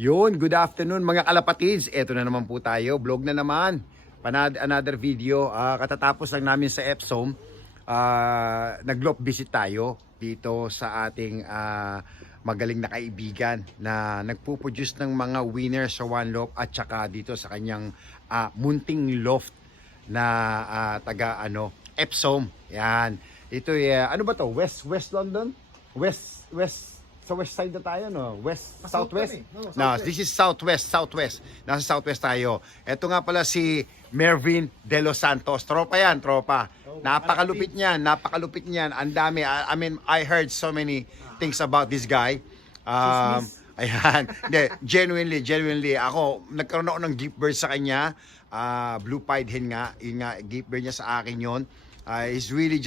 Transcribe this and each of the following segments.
Yun, good afternoon mga kalapatids. Eto na naman po tayo, vlog na naman. Another video. Katatapos lang namin sa Epsom. Nag-loft visit tayo dito sa ating magaling na kaibigan na nagpo-produce ng mga winners sa One Loft at saka dito sa kanyang munting loft na taga Epsom. Yan. Ito ano ba to? West London? Sa west side na tayo, no? Southwest? No, this is southwest. Nasa southwest tayo. Ito nga pala si Mervin De Los Santos. Tropa yan, tropa. Napakalupit niyan. Ang dami. I mean, I heard so many things about this guy. Ayan. Genuinely. Ako, nagkaroon ako ng gift bird sa kanya. Blue-pied hen nga. Yung gift bird niya sa akin yon. He's really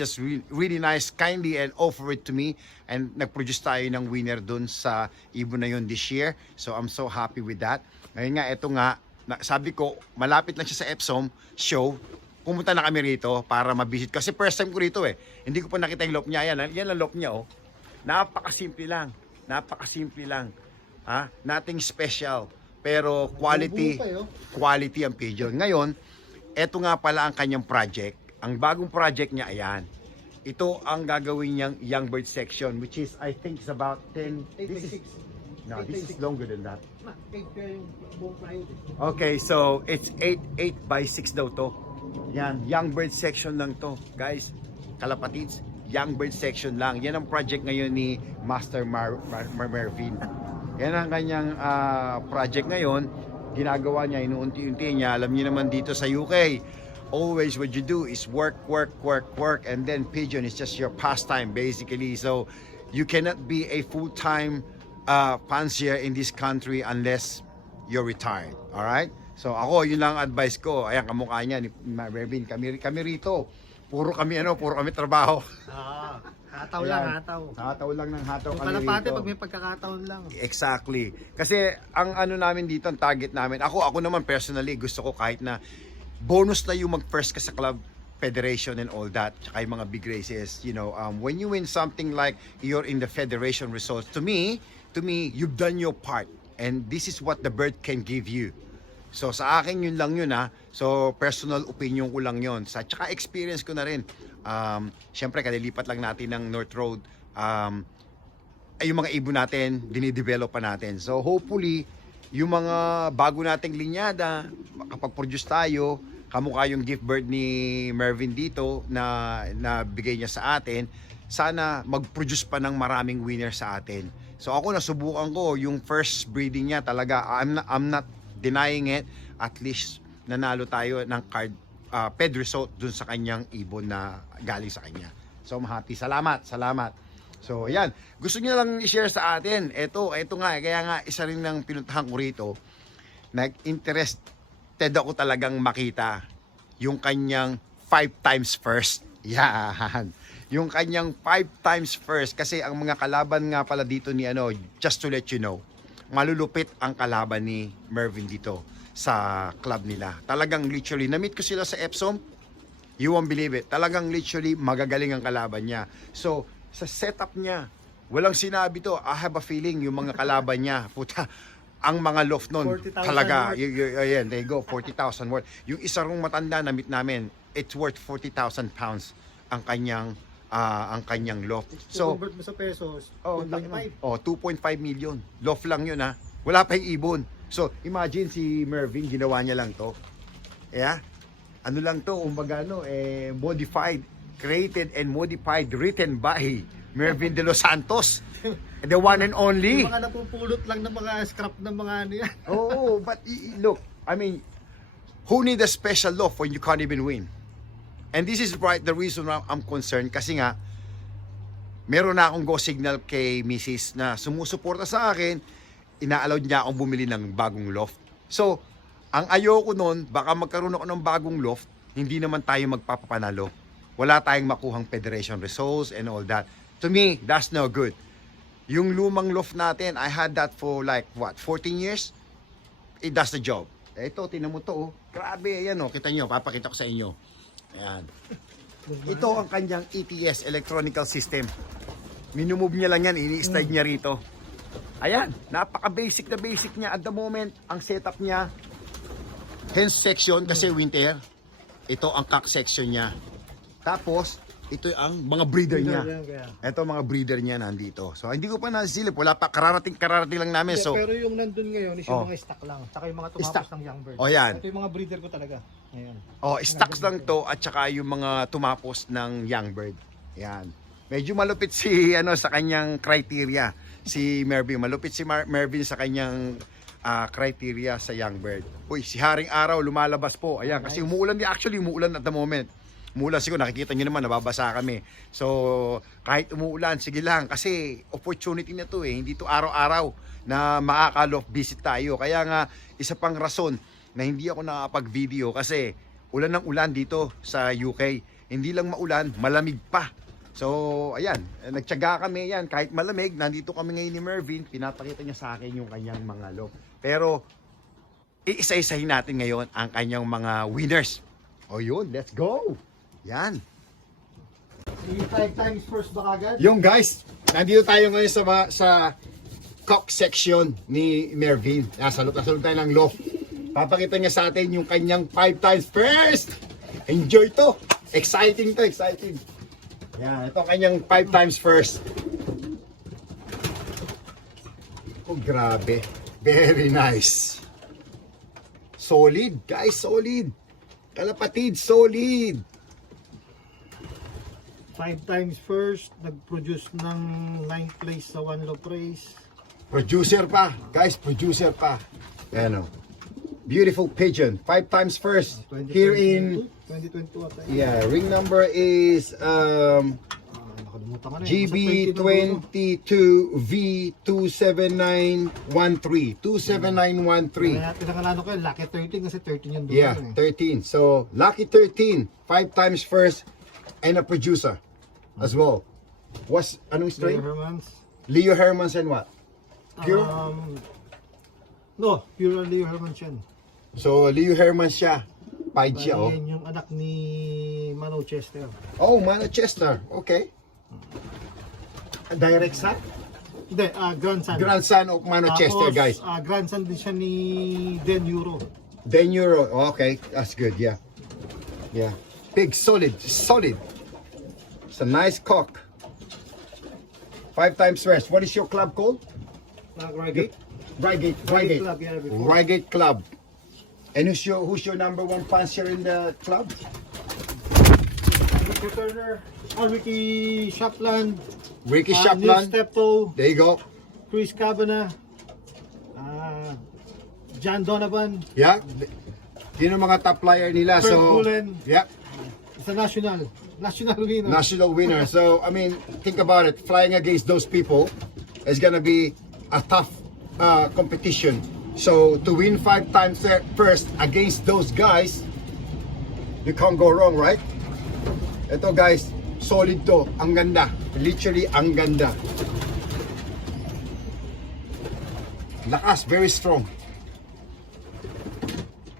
nice, kindly and offer it to me, and nag-produce tayo ng winner dun sa ibon na yun this year. So I'm so happy with that. Ngayon nga, ito nga, sabi ko, malapit lang siya sa Epsom show. Pumunta na kami rito para mabisit. Kasi first time ko rito eh. Hindi ko pa nakita yung loft niya. Yan ang loft niya oh. Napakasimple lang. Nothing special. Pero quality ang pigeon. Ngayon, ito nga pala ang kanyang project. Ang bagong project niya, ayan. Ito ang gagawin niyang young bird section, which is, I think, is about 10... This is longer than that. Okay, so it's 8 by 6 daw to. Yan, young bird section lang to. Guys, kalapatids, young bird section lang. Yan ang project ngayon ni Master Mervin. Yan ang kanyang project ngayon. Ginagawa niya, inuunti-unti niya. Alam niyo naman dito sa UK, always what you do is work, and then pigeon is just your pastime basically. So you cannot be a full-time fancier in this country unless you're retired. All right? So ako, yun lang advice ko. Ayan, kamukha niya ni Mervin. Kami rito. Puro kami trabaho. Hataw lang. Hataw lang ng hataw kami Kalapate rito. pag may pagkakataon lang. Exactly. Kasi ang namin dito, ang target namin. Ako naman personally, gusto ko kahit na bonus na yung mag-first ka sa club federation and all that, tsaka yung mga big races, when you win something like you're in the federation results, to me, you've done your part, and this is what the bird can give you. So sa akin yun lang yun so personal opinion ko lang yun, tsaka experience ko na rin. Syempre kalilipat lang natin ng North Road, yung mga ibon natin dinidevelop pa natin, so hopefully yung mga bago nating linyada makapag-produce tayo, kamukha yung gift bird ni Mervin dito na bigay niya sa atin, sana mag-produce pa ng maraming winner sa atin. So ako nasubukan ko yung first breeding niya talaga. I'm not denying it. At least nanalo tayo ng card ped result dun sa kanyang ibon na galing sa kanya. So I'm happy. Salamat. So ayan, gusto niya lang i-share sa atin. Ito nga, kaya nga isa rin ng pinuntahan ko rito. Nag-interested ako talagang makita yung kanyang 5 times first. Yan. Yung kanyang 5 times first, kasi ang mga kalaban nga pala dito ni just to let you know, malulupit ang kalaban ni Mervin dito sa club nila. Talagang literally, na-meet ko sila sa Epsom. You won't believe it. Talagang literally magagaling ang kalaban niya. So, sa setup niya, walang sinabi to. I have a feeling yung mga kalaban niya, puta, ang mga loft nun, talaga, ayan, there you go, 40,000 worth. Yung isa rong matanda na meet namin, it's worth 40,000 pounds ang kanyang loft. So, convert mo sa pesos, 2.5 million. Loft lang yun Wala pa yung ibon. So, imagine si Mervin, ginawa niya lang to. Yeah? Ano lang to, modified, created and modified, written by Mervin De Los Santos. The one and only. Yung mga napupulot lang ng mga scrap ng mga yan. Oh, but look, I mean, who need a special loft when you can't even win? And this is the reason why I'm concerned, kasi nga, meron na akong go signal kay Mrs. na sumusuporta sa akin, ina-allow niya akong bumili ng bagong loft. So, ang ayoko nun, baka magkaroon ako ng bagong loft, hindi naman tayo magpapapanalo. Wala tayong makuhang federation results and all that. To me, that's no good. Yung lumang loft natin, I had that for 14 years. It does the job. Ito, tinan mo to. Grabe, ayan kita nyo, papakita ko sa inyo. Ayan. Ito ang kanyang ETS, electronical system. Minumove niya lang yan, ini-slide niya rito. Ayan, napaka-basic na basic niya at the moment. Ang setup niya, hen section kasi winter. Ito ang cock section niya. Tapos, ito ang mga breeder niya. Ito mga breeder niya nandito. So, hindi ko pa nasilip. Wala pa, kararating lang namin. So, pero yung nandun ngayon is Oh. yung mga stock lang. Tsaka yung mga tumapos Stock. ng young bird. Oh, yan. Ito yung mga breeder ko talaga. Ngayon. stocks lang to at saka yung mga tumapos ng young bird. Yan. Medyo malupit si sa kanyang criteria. Si Mervin, malupit si Mervin sa kanyang criteria sa young bird. Uy, si Haring Araw lumalabas po. Ayan, kasi umuulan din. Actually, umuulan at the moment. Umuulan siguro, nakikita nyo naman, nababasa kami. So, kahit umuulan, sige lang. Kasi opportunity na to Hindi to araw-araw na makaka-off visit tayo. Kaya nga, isa pang rason na hindi ako nakapag-video kasi ulan ng ulan dito sa UK. Hindi lang maulan, malamig pa. So, ayan, nagtiyaga kami yan. Kahit malamig, nandito kami ngayon ni Mervin, pinapakita niya sa akin yung kanyang mga look. Pero, iisa-isahin natin ngayon ang kanyang mga winners. O yun, let's go! Yan. Yung 5 times first ba kagad? Yung guys, nandito tayo ngayon sa cock section ni Mervin. Salot tayo ng loft. Papakita niya sa atin yung kanyang 5 times first. Enjoy to. Exciting to, exciting. Yan, ito ang kanyang 5 times first. Oh, grabe. Very nice. Solid, guys, solid. Kalapatid, solid. 5 times first, nag-produce ng 9th place sa one low race. Producer pa. Guys, producer pa. Ayan o. Beautiful pigeon. 5 times first. Here in... 2022 ata. Yeah, ring number is Nakalimutan ko na GB22V27913. 27913. Pinangalano ko yun, Lucky 13 kasi 13 yung doon. Yeah, 13. So, lucky 13. 5 times first. And a producer as well. Anong strain? Hermans. Leo Hermans and what? Pure? No, pure Leo Hermans yan. So, Leo Hermans siya. 5 siya, oh. Yan yung anak ni Mano Chester. Oh, Manchester. Okay. Direct son? Hindi, grandson. Grandson of Manchester, guys. Grandson din siya ni Den Euro. Den Euro. Oh, okay, that's good. Yeah. Yeah. Big, solid. It's a nice cock. 5 times first. What is your club called? Reigate? Reigate. Club, yeah, before. Reigate Club. And who's your number one puncher in the club? Ricky Turner, Ricky Shapland, Ricky Neil Shapland. Steptoe, There you go. Chris Cabana, John Donovan, Yeah. Yun ang mga top player nila. Fred So, Bullen. yeah. It's a national winner. National winner. So, I mean, think about it. Flying against those people is gonna be a tough competition. So, to win 5 times first against those guys, you can't go wrong, right? Ito guys, solid to. Ang ganda. Literally, ang ganda. Lakas, very strong.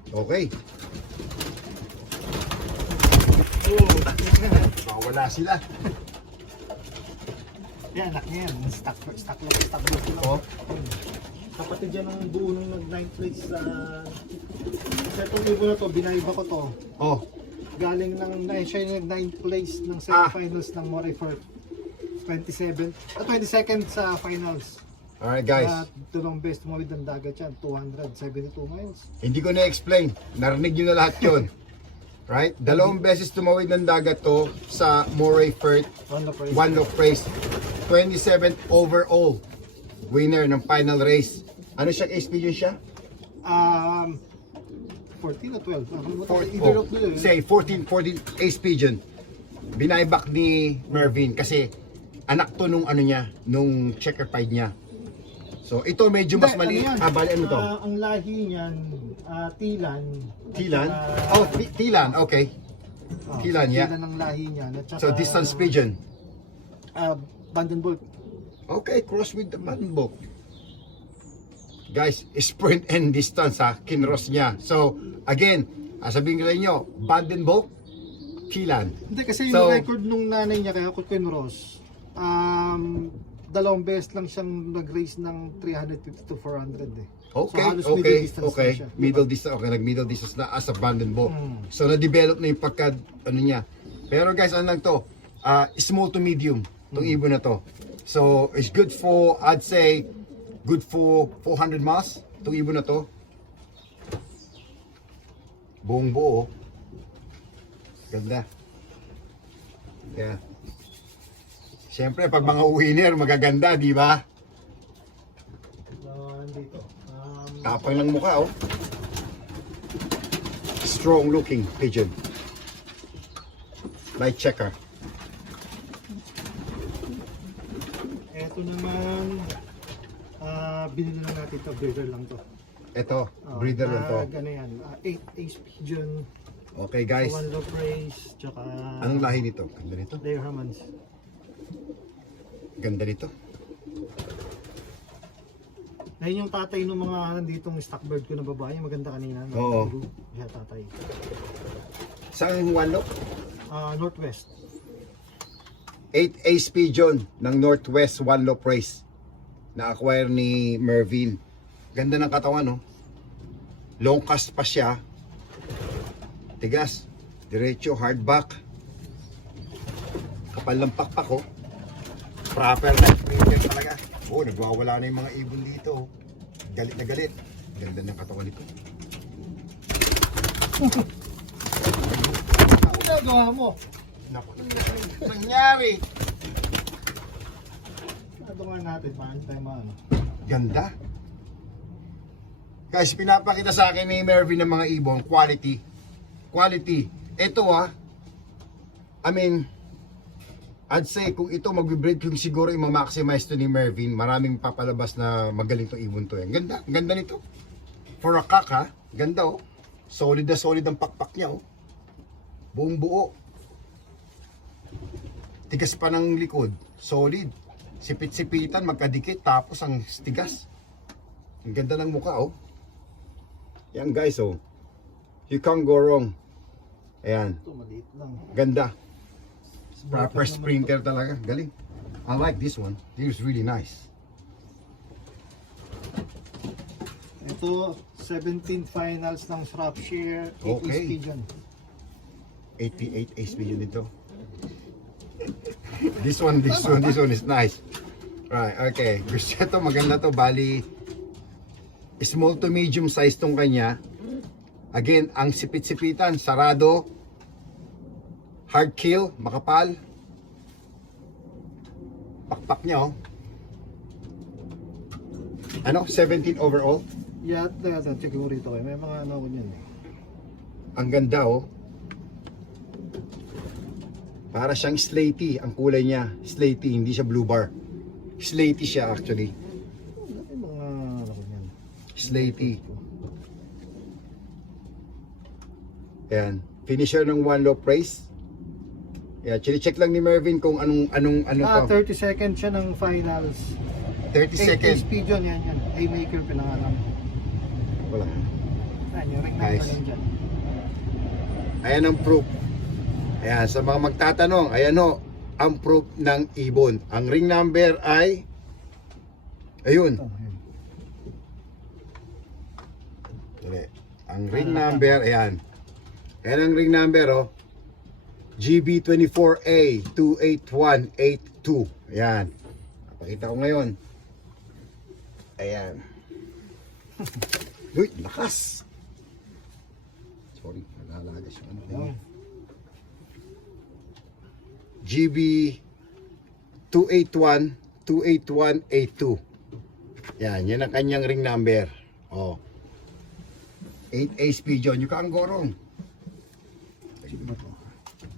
Okay. Wala sila. Yan, anak niya yan. Stock sila. Oh. Kapatid yan ang buo nung nag-9th place sa... itong libo na to, binaiba ko to. Oh. Galing siya yung nag-9th place ng semifinals ng Moray for 22nd sa finals. Alright guys. At tulong best tumawid ng dagat yan, 272 miles. Hindi ko na-explain. Narinig nyo na lahat yun. Right? Dalawang beses tumawid ng dagat to sa Moray Firth. One look race. 27th overall winner ng final race. Ano siya? Experience siya? 14 o 12? Either of them. Say 14 Ace Pigeon. Binaybak ni Mervin kasi anak to nung nung checker pied niya. So ito medyo mas maliit. Bali ano to? Ang lahi niyan, Tilan. Tilan? Oh, Tilan, okay. Tilan, yeah. Tilan ang lahi niyan. So distance pigeon. Vandenberg. Okay, cross with the Vandenberg. Guys, sprint and distance kinross niya. So again, sabihin ko sa inyo, Vandenberg, Tilan. Hindi kasi yung record nung nanay niya kaya Queen Rose, dalawang beses lang siyang nag-raise ng 350 to 400 eh. Okay, halos okay, middle distance okay. na siya. Middle distance, okay, nag-middle distance na as abandoned bow. Mm. So, na-develop na yung pagka, ano niya. Pero guys, ano lang to? Small to medium, itong ibon na to. So, it's good for, I'd say, good for 400 miles, itong ibon na to. Buong buo. Ganda. Yeah. Siyempre, pag mga winner, magaganda, di ba? Andito. Tapang ng mukha, oh. Strong looking pigeon. Light checker. Ito naman, binili lang natin ito, breeder lang to. Ito, breeder lang to. Ano yan, 8 ace pigeon, Okay guys, one low praise, tsaka anong lahi nito? Ganda nito. Layer Hammonds. Ganda nito. Ayun yung tatay ng mga nanditong stockbird ko na babae, maganda kanina. Oo. Siya tatay. Saan yung walo? Northwest. 8 ace pigeon ng Northwest One Low Praise. Na-acquire ni Mervin. Ganda ng katawan, no? Long cast pa siya. Tigas. Diretso, hardback. Kapal ng pakpak, oh. Proper na breeder talaga. Oh, nagwawala na yung mga ibon dito. Galit na galit. Ganda ng katawan nito. Ano nagawa mo? Naku, nangyari. Ito nga natin, paano tayo maano? Ganda. Guys, pinapakita sa akin ni Mervin ng mga ibon, quality. Quality. Ito I mean, I'd say kung ito magbe-breed, kung siguro i-maximize to ni Mervin, maraming papalabas na magaling tong ibon to. Ganda, ganda nito. For a cock ganda oh. Solid na solid ang pakpak niya oh. Buong buo. Tigas pa ng likod, solid. Sipit-sipitan, magkadikit, tapos ang tigas. Ang ganda ng mukha oh. Yan guys oh. You can't go wrong. Ayan. Ito, maliit lang. Ganda. Proper sprinter talaga. Galing. I like this one. This is really nice. Ito, 17 finals ng Shropshire, 8 Okay. ace pigeon. 88 ace pigeon ito. This one is nice. Right, okay. Gusto ito, maganda to. Bali, small to medium size tong kanya. Again, ang sipit-sipitan, sarado, hard kill, makapal. Pakpak niya, oh. Ano? 17 overall. Yeah, check mo rito kayo. May mga ano ko niyan eh. Ang ganda, oh. Para siyang slaty, ang kulay niya. Slaty, hindi siya blue bar. Slaty siya actually. May mga ano ko niyan. Slaty. Ayan. Finisher ng One Low Praise. Yeah, check lang ni Mervin kung ano to. 30 seconds siya ng finals. 30 8 seconds. ace pigeon, yan. Haymaker pinangalan. Wala. Ayan, yung ring Nice. number lang dyan. Ayan ang proof. Ayan, sa mga magtatanong, ayan o, ang proof ng ibon. Ang ring number ay, ayun. Ito, ayan. Dali. Ang ring number, ayan. Ayan ang ring number, oh. GB24A 28182. Ayan. Napakita ko ngayon. Ayan. Uy, lakas. Sorry, nalalagas yung ano. Ayan. GB 281 28182. Yan, yan ang kanyang ring number. Oh. 8 ace pigeon, you can't go wrong.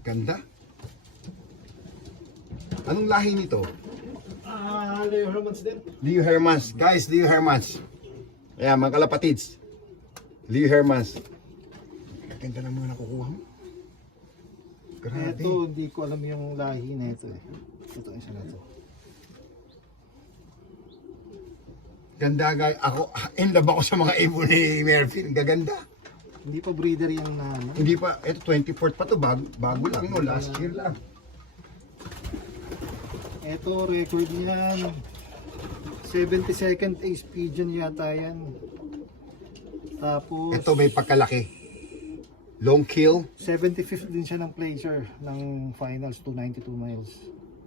Ganda. Anong lahi nito? Leo Hermans din. Leo Hermans. Guys, Leo Hermans. Ayan, mga kalapatids. Leo Hermans. Ganda ng mga nakukuha mo. Grabe. Ito, hindi ko alam yung lahi na ito eh. Ito, isa na ito. Ganda guys. Ako, in love ako sa mga ibon ni Mervin. Gaganda. Hindi pa breeder yung ano. Hindi pa, ito 24th pa to, bago lang no, last year lang. Ito, record niyan. 72nd ace pigeon yata yan. Tapos, Ito may pagkalaki. Long kill, 75th din siya ng pleasure ng finals, 292 miles.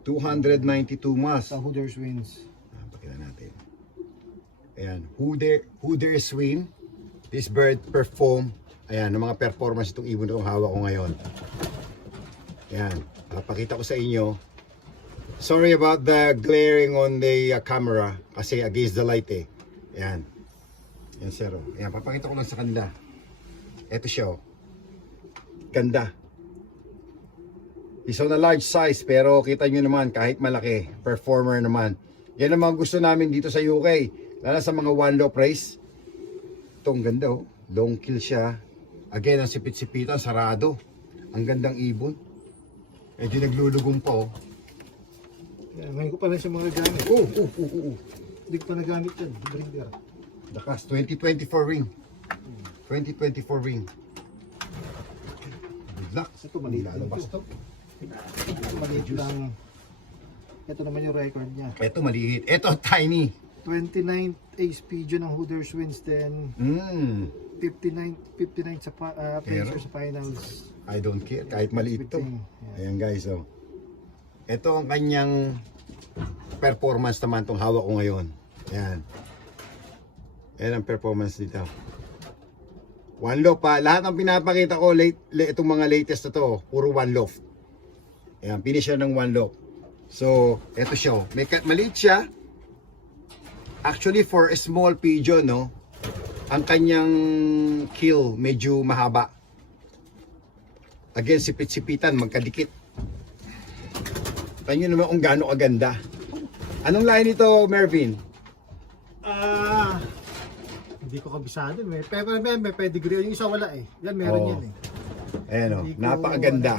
292 miles. Sa Hooders wins. Pakita natin. Ayan, who dares win? This bird perform. Ayan, ang mga performance itong ibon itong hawak ko ngayon. Ayan, pakita ko sa inyo. Sorry about the glaring on the camera kasi against the light eh. Ayan. Ayan, sir. Ayan, papakita ko lang sa kanila. Ito siya. Oh. Ganda. He's on a large size pero kita nyo naman kahit malaki. Performer naman. Yan ang mga gusto namin dito sa UK. Lalo sa mga one low race. Itong ganda oh. Long kill siya. Again, ang sipit-sipitan, sarado. Ang gandang ibon. Medyo naglulugong pa oh. Yan, ngayon ko pa lang siya mga gamit. Hindi ko pa nagamit yan, breeder. Dakas, 2024 ring. 2024 ring. Good luck. Ito maliit din Lalabas to. to. Maliit lang. Ito naman yung record niya. Ito maliit. Ito tiny. 29th ace pigeon ng Hooders wins, then 59 sa pleasure sa finals. I don't care. Kahit maliit to. Yeah. Ayan guys, oh. Ito ang kanyang performance naman itong hawak ko ngayon. Ayan. Ayan ang performance dito. One loft pa. Lahat ng pinapakita ko, itong mga latest na to, puro one loft. Ayan, finish siya ng one loft. So, ito siya. Maliit siya. Actually, for a small pigeon, no, ang kanyang kill medyo mahaba. Again, sipit-sipitan, magkadikit. Tanyo naman kung gaano kaganda. Anong line nito, Mervin? Hindi ko kabisado. Pero may pedigree. Yung isa wala eh. Yan, meron yan eh. Ayan o, Hindi ko- napakaganda.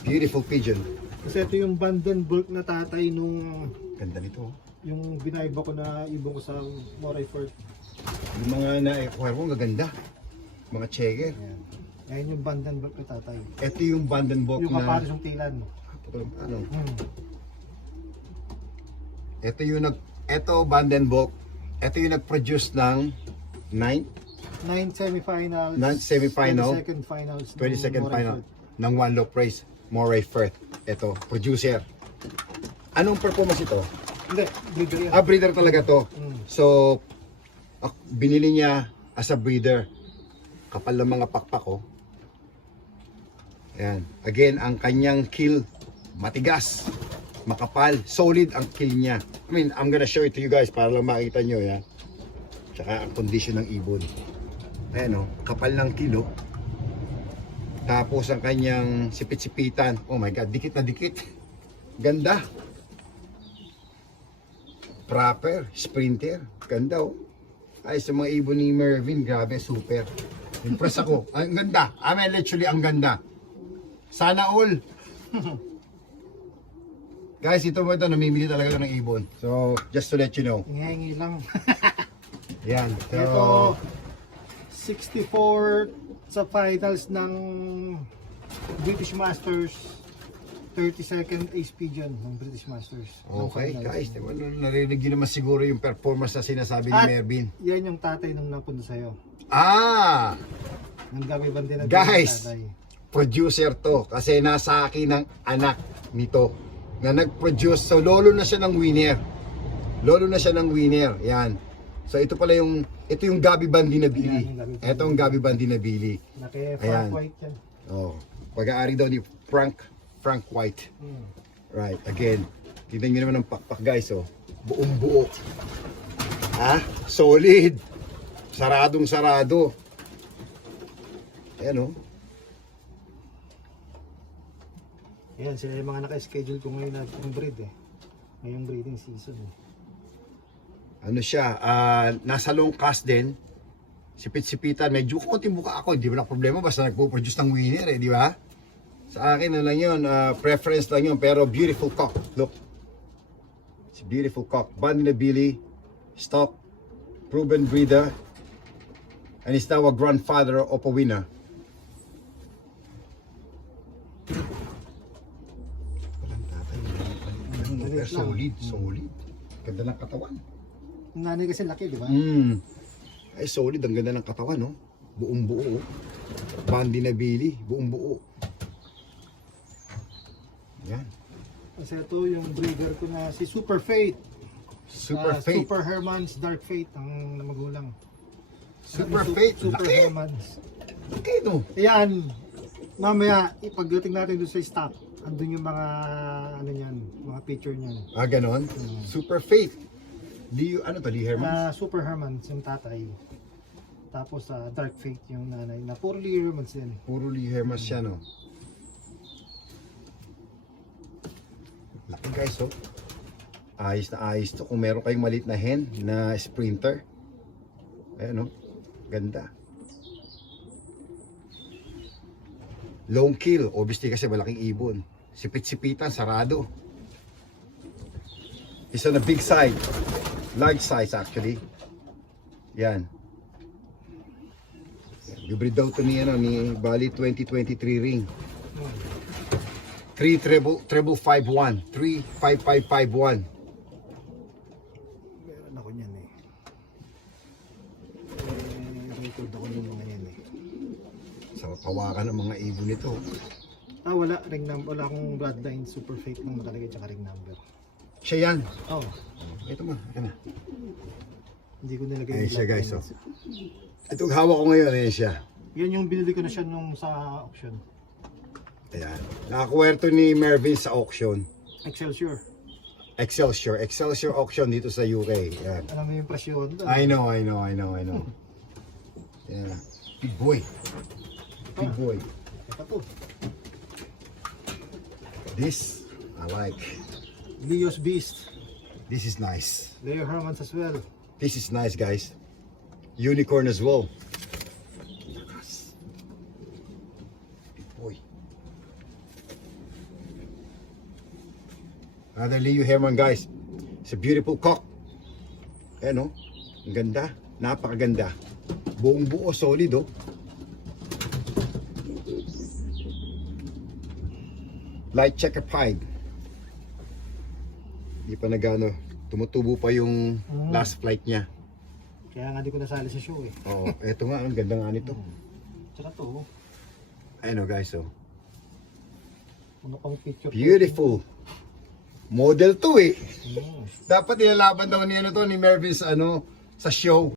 Beautiful pigeon. Kasi ito yung Vandenberg na tatay nung Ganda nito. yung binayba ko na ibon ko sa Moray Fort. Yung mga na-acquire ko, gaganda. Mga checker. Ayan. Ayan yung Vandenberg na tatay. Ito yung Vandenberg Yung na... kapares yung tilan. Ano? Hmm. Ito yung Ito Vandenberg. Ito yung nag-produce ng 9th 9th semifinals. 9th semifinal. 22nd finals. ng 22nd Moray final Fort. ng One Low Race, Moray Firth. Ito, producer. Anong performance ito? Hindi, breeder yan. Breeder talaga to. Mm. So, binili niya as a breeder. Kapal ng mga pakpak ko. Ayan. Again, ang kanyang kill, matigas, makapal, solid ang kill niya. I mean, I'm gonna show it to you guys para lang makita nyo, yan. Tsaka ang condition ng ibon. Ayan o, kapal ng kilo. Tapos ang kanyang sipit-sipitan. Oh my God, dikit na dikit. Ganda. Proper, sprinter. Ganda oh. Ay, sa mga ibon ni Mervin, grabe, super. Impress ako. Ang ganda. I mean, literally, ang ganda. Sana all. Guys, ito namimili talaga ng ibon. So, just to let you know. Hingi lang. Yan. So, Ito, 64 sa finals ng British Masters. 32nd ace pigeon ng British Masters. ng okay, finals. guys. Narinig nyo naman siguro yung performance na sinasabi ni At Mervin. yan yung tatay nung napunta sa'yo. Ah! Ang dami bandi na Guys! tatay. Producer to kasi nasa akin ng anak nito na nag-produce. So lolo na siya ng winner. Lolo na siya ng winner. Yan. So ito pala yung Gabi Bandi na Bili. Yan, yung Gabi Bandi. Ito ang Gabi Bandi na Bili. Naki Ayan. Frank White yan. Oh, pag-aari daw ni Frank White. Right, again. Tignan niyo naman ang pakpak guys, oh. Buong buo. Ha? Solid. Saradong sarado. Ayan, oh. Ayan, sila yung mga naka-schedule ko ngayon na breed eh. Ngayong breeding season eh. Ano siya, nasa long cast din. Sipit-sipitan, medyo konting buka ako, hindi mo na problema basta nagpo-produce ng winner eh, di ba? Sa akin na lang yun, preference lang yun, pero beautiful cock, look. It's a beautiful cock, Bandi na Bili, stock, proven breeder, and is now a grandfather of a winner. Maliit lang. solid. Ganda ng katawan. Yung nanay kasi laki, di ba? Ay, solid. Ang ganda ng katawan, no? Buong buo. Bandi na Billy. Buong buo. Yan. Kasi ito yung breeder ko na si Super Fate. Super Fate. Super Herman's Dark Fate ang magulang. Super Fate. Super Laki. Herman's. Laki, no? Ayan. Mamaya, ipagdating natin doon sa stock, andun yung mga, ano yan, mga picture niyan. Ah, ganon? Super Fate. Ano to? Lee Herman? Super Herman's yung tatay. Tapos Dark Fate yung nanay na puro Lee Herman's yan. Puro Lee Herman siya, no? Laki, guys, oh. Ayos na ayos to. Kung meron kayong maliit na hen na sprinter. Ayan, oh. Ganda. Long kill. Obviously kasi malaking ibon. Sipit-sipitan, sarado. Isa na big size. Large size actually. Yan. Hybrid daw to ni Bali 2023 ring. 35551. 35551. Meron ako niyan eh. Record ako ng mga yan eh. Sa kawakan ng mga ibon nito. Wala. Ring number. Wala akong bloodline. Super Fate lang nakalagay tsaka ring number. Siya yan. Oh. Ito ma. Ito na. Hindi ko nilagay Ayan yung siya guys. bloodline. Oh. Itong hawak ko ngayon. Ayan siya. Yan yung binili ko na siya nung sa auction. Ayan. Nakakuwerto ni Mervin sa auction. Excelsior. Excelsior auction dito sa UK. Ayan. Alam mo yung presyon doon. I know. Yeah. Big boy. Big boy. Ito to. This, I like. Leo's Beast. This is nice. Leo Herman's as well. This is nice, guys. Unicorn as well. Lakas. Big boy. Another Leo Herman, guys. It's a beautiful cock. Ayan, oh. Ang ganda. Napakaganda. Buong buo, solid, oh. Light checker pied. Hindi pa nagano. Tumutubo pa yung last flight niya. Kaya nga di ko nasali sa show eh. Oo, eto nga. Ang ganda nga nito. Tsaka to. Ayan, oh, guys, oh. Ano pang picture. Beautiful. Model to, eh. Mm. Dapat nilalaban daw ni Mervin sa sa show.